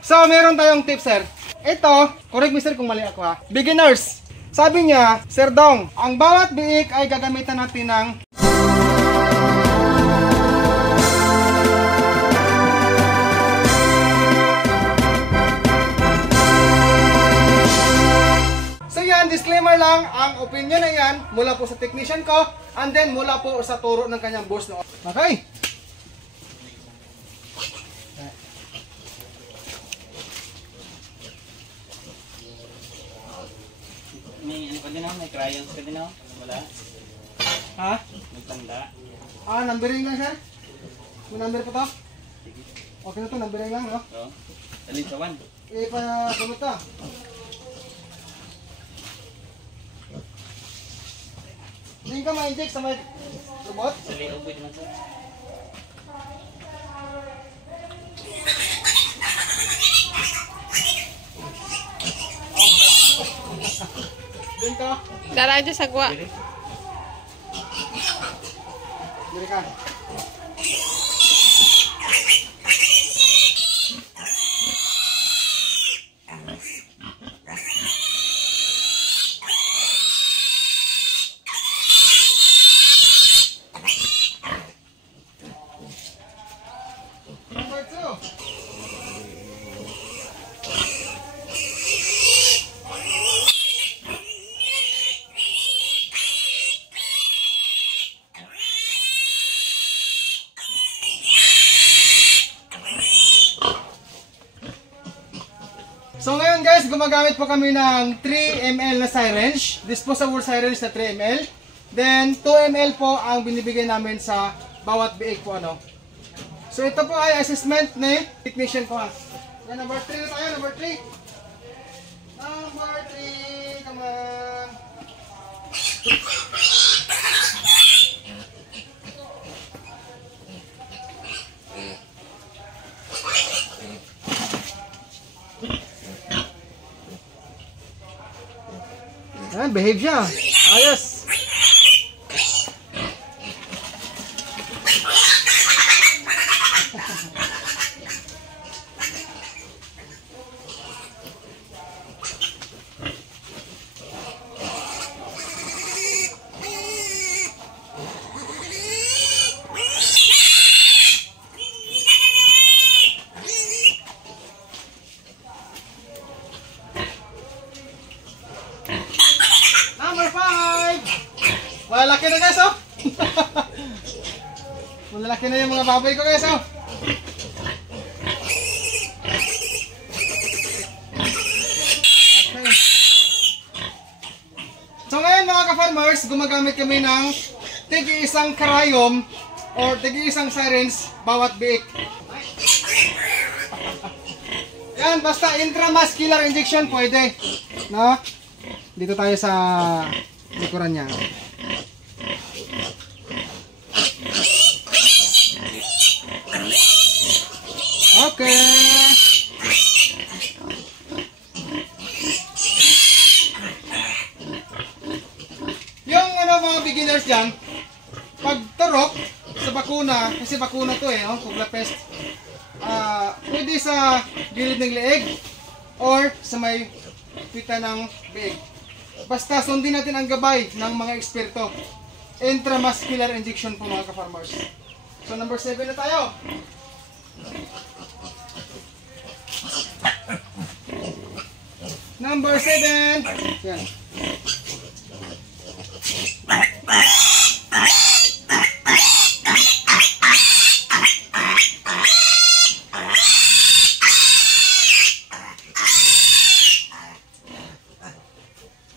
So, meron tayong tip, sir. Ito, correct me sir kung mali ako ha. Beginners, sabi niya, Sir Dong, ang bawat biik ay gagamitan natin ng So yan, disclaimer lang, ang opinion na yan mula po sa technician ko and then mula po sa turo ng kanyang boss. No? Okay? May ano ka din ako? May crayons ka din ako? Wala? Ha? May tanda? Numbering lang sir? May number pa to? Sige. Okay na to, numbering lang no? Oo. Dalhin sa 1. Sunod to. Hindi ka ma-inject sa may robot? Sa layout pwede man sir. Doon ka. Dara aja sagwa. Diri ka. Number 2. So ngayon guys, gumagamit po kami ng 3 ml na syringe, disposable syringe na 3 ml. Then 2 ml po ang binibigay namin sa bawat biik po ano. So ito po ay assessment ni technician ko ha. Yan, number 3 na tayo, number 3. Number 3, come on. Ayan, behave siya. Ayos. Number 5. Malalaki na guys oh. Malalaki na yung mga baboy ko guys oh. Okay. So ngayon mga ka-farmers, gumagamit kami ng tig-isang karayom or tig-isang syringe bawat biik. Yan, basta intramuscular injection pwede. No? Dito tayo sa likuran niya. Okay. Yung mga beginners dyan, pag turok sa bakuna, kasi bakuna to Kugla Pest, pwede sa gilid ng leeg or sa may pita ng biig. Basta sundin natin ang gabay ng mga eksperto. Intramuscular injection po mga ka-farmers. So number 7 na tayo. Number 7. Yan.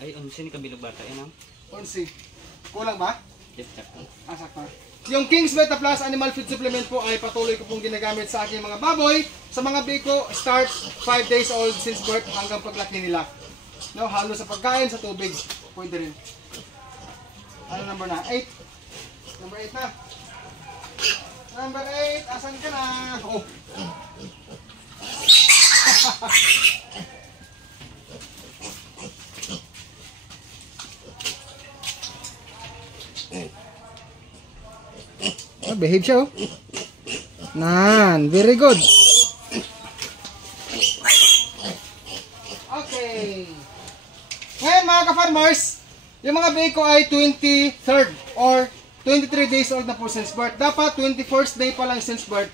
Ay, ni kabilog bata yan, 11. Kulang ba? Yes, sakto. Sakto. Yung King's Beta Plus Animal Feed Supplement po ay patuloy ko pong ginagamit sa aking mga baboy. Sa mga biko, start 5 days old since birth hanggang paglaki nila. No, halo sa pagkain, sa tubig. Pwede rin. Ano number na? 8. Number 8 na. Number 8, asan ka na? Oh. Behave siya oh. Nan, very good. mga ka-farmers, yung mga biik ko ay 23rd or 23 days old na po since birth. Dapat 21st day pa lang since birth.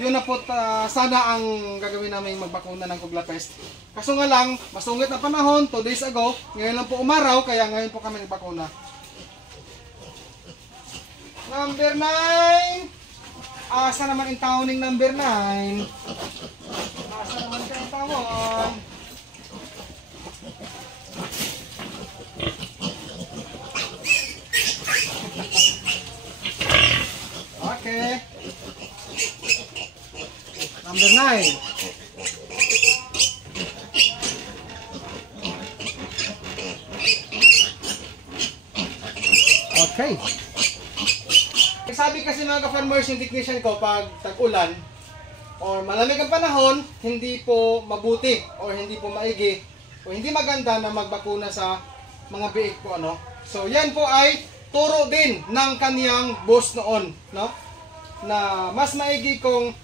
Yun na po sana ang gagawin namin magbakuna ng Kugla Pest. Kaso nga lang, masungit na panahon, 2 days ago, ngayon lang po umaraw, kaya ngayon po kami nagbakuna. Number 9. Asa naman yung tawning number 9? Asa naman ka yung tawon? Okay. Number 9. Okay. Sabi kasi mga ka-farmers yung technician ko, pag tag-ulan or malamig ang panahon, hindi po mabuti or hindi po maigi o hindi maganda na magbakuna sa mga biik po, ano. So yan po ay turo din ng kaniyang boss noon, no? Na mas maigi kung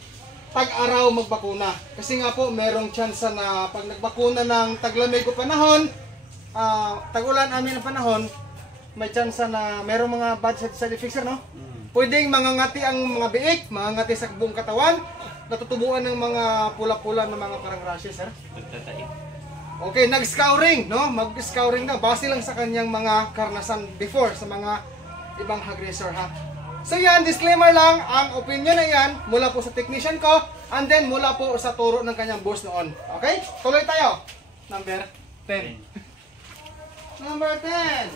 tag-araw magbakuna. Kasi nga po merong chance na pag nagbakuna ng taglamig o panahon, tag-ulan amin ang panahon, may chance na merong mga bad side effects, no? Pwedeng mangangati ang mga biik, mangangati sa buong katawan, natutubuan ng mga pula-pula ng mga parang rashes, sir. Okay, nag-scouring, no? Mag-scouring na base lang sa kanyang mga karanasan before sa mga ibang hog raiser, ha. So yan, disclaimer lang, ang opinion na yan mula po sa technician ko and then mula po sa turo ng kanyang boss noon. Okay? Tuloy tayo. Number 10. Number 10.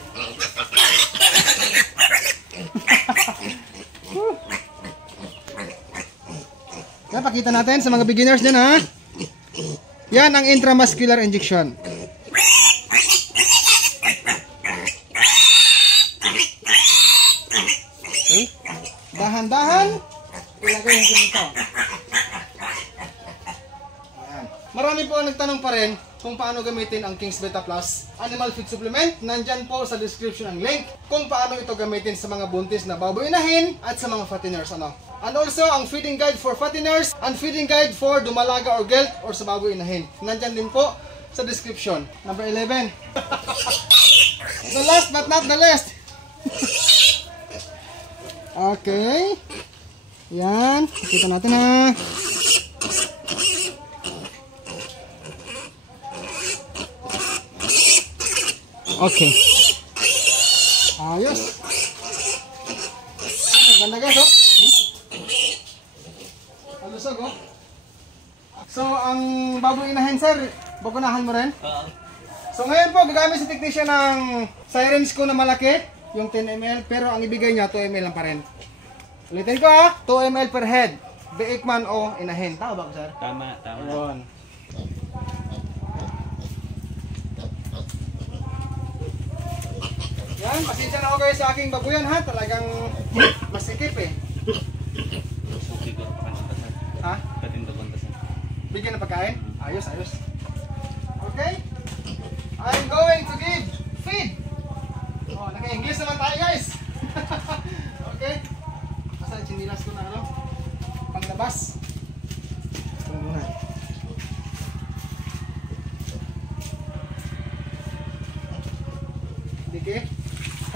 Yan, pakita natin sa mga beginners din, ha. Yan ang intramuscular injection. Okay. Dahan-dahan ilagay natin ito. Ayan. Marami po ang nagtanong pa rin kung paano gamitin ang King's Beta Plus Animal Feed Supplement. Nandyan po sa description ang link kung paano ito gamitin sa mga buntis na baboy inahin at sa mga fatteners, ano. And also ang feeding guide for fatteners and feeding guide for dumalaga or gelt or sa baboy inahin. Nandyan din po sa description. Number 11. The last but not the least. Okay. Yan. Kita natin, ha. Okay. Ayos. Ang ganda, guys, oh. Alusog, oh. So, ang baboy inahin, sir, bakunahan mo rin? So, ngayon po, gagamit si technician ng syringe ko na malaki, yung 10 ml, pero ang ibigay niya, 2 ml lang pa rin. Ulitin ko, ha, 2 ml per head. Biik man o inahin. Tama ba ko, sir? Tama, tama. Ayun. Yan, pasensya na ako kayo sa aking babuyan, ha. Talagang masikip, eh. Suki ko pa kanang basal. Ha? Katindog ang basal. Bigyan ng pagkain? Ayos, ayos. Okay? I'm going to give feed. Oh, naka-English naman tayo, guys. Okay? Asa yung chinilas ko na, ano? Panglabas. Ito muna. Dike?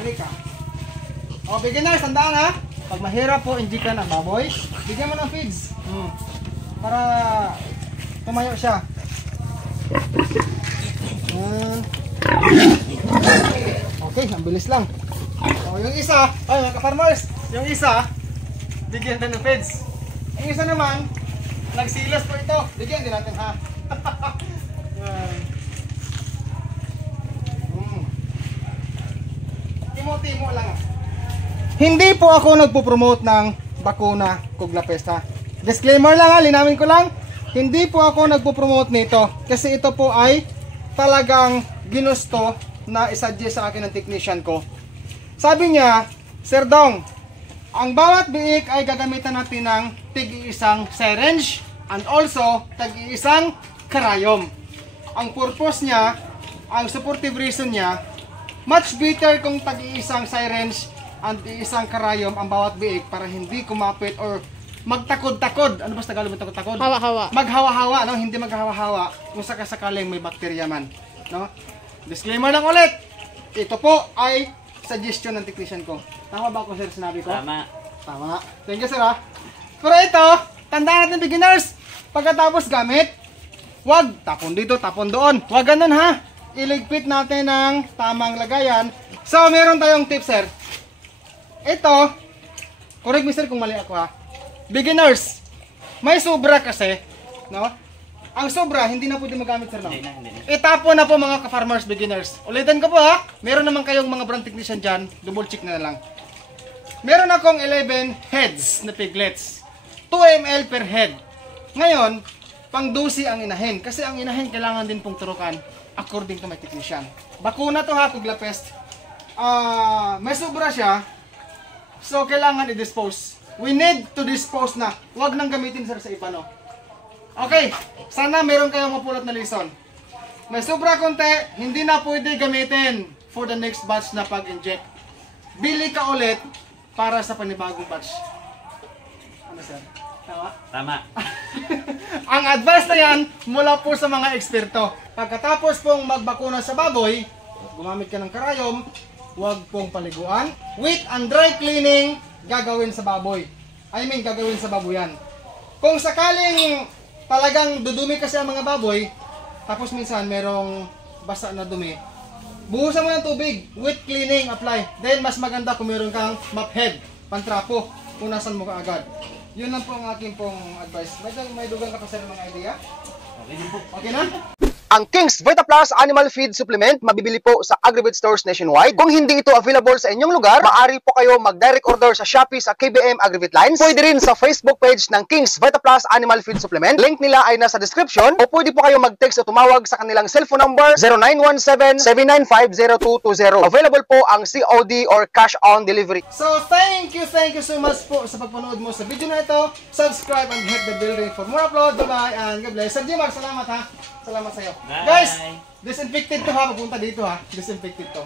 Halika. Oh, beginners, tandaan, ha? Pag mahirap po, hindi ka ng baboy, bigyan mo ng feeds. Para tumayo siya. Okay, ang bilis lang. So, yung isa, ay mga ka-farmers, yung isa, bigyan din ng feeds. Yung isa naman, nagsilas po ito. Bigyan din natin, ha? Yan. Timo-timo lang. Hindi po ako nagpo-promote ng bakuna Kugla Pest, ha. Disclaimer lang, ha, linawin ko lang. Hindi po ako nagpo-promote nito kasi ito po ay talagang ginusto na isuggest sa akin ng technician ko. Sabi niya, Sir Dong, ang bawat biik ay gagamitan natin ng tig-iisang syringe and also tig-iisang karayom. Ang purpose niya, ang supportive reason niya, much better kung tag-iisang syringe and isang karayom ang bawat biik para hindi kumapit or magtakod-takod. Ano ba sa Tagalog magtakod-takod? Hawa-hawa. Maghawa-hawa, no? Hindi maghawa-hawa kung sakasakaling may bakterya man, no? Disclaimer lang ulit. Ito po ay suggestion ng technician ko. Tama ba ako, sir, sinabi ko? Tama. Tama. Thank you, sir, ha. Pero ito, tandaan natin beginners, pagkatapos gamit, wag tapon dito, tapon doon. Wag ganun, ha. Iligpit natin ng tamang lagayan. So, meron tayong tip, sir. Ito, correct me, sir, kung mali ako, ha. Beginners, may sobra kasi, no? Ang sobra, hindi na pwede magamit, sir, no? Hindi na. Itapon na po mga ka-farmers beginners. Ulitin ko po, ha. Meron naman kayong mga brand technician dyan. Double check na lang. Meron akong 11 heads na piglets. 2 ml per head. Ngayon, pang 12 ang inahin. Kasi ang inahin kailangan din pong turukan according to my technician. Bakuna to, ha, Kugla Pest. May sobra siya. So, kailangan i-dispose. We need to dispose na. Huwag nang gamitin, sir, sa iba, no? Okay, sana meron kayong mapulot na lesson. May sobra konti, hindi na pwede gamitin for the next batch na pag-inject. Bili ka ulit para sa panibagong batch. Ano, sir? Tama? Tama. Ang advice na yan mula po sa mga eksperto. Pagkatapos pong magbakuna sa baboy, gumamit ka ng karayom, huwag pong paliguan. Wet and dry cleaning gagawin sa baboy. Gagawin sa baboyan. Kung sakaling talagang dudumi kasi ang mga baboy, tapos minsan merong basa na dumi, buhusan mo ng tubig, wet cleaning, apply. Then mas maganda kung meron kang mop head, pantrapo, punasan mo kaagad. Yun lang po ang aking pong advice. May dugang ka pa, sir, ng mga idea? Okay din po. Okay na? Ang King's Vita Plus Animal Feed Supplement mabibili po sa Agri-Vet stores nationwide. Kung hindi ito available sa inyong lugar, maaari po kayo mag-direct order sa Shopee sa KBM Agri-Vet Lines. Pwede rin sa Facebook page ng King's Vita Plus Animal Feed Supplement. Link nila ay nasa description, o pwede po kayo mag-text o tumawag sa kanilang cellphone number 0917-795-0220. Available po ang COD or cash on delivery. So, thank you so much po sa pagpanood mo sa video na ito. Subscribe and hit the bell ring for more upload. Bye-bye and God bless. Sir Jimar, salamat, ha. Salamat sa'yo. Bye. Guys, disinfected to, ha. Pupunta dito, ha. Disinfected to.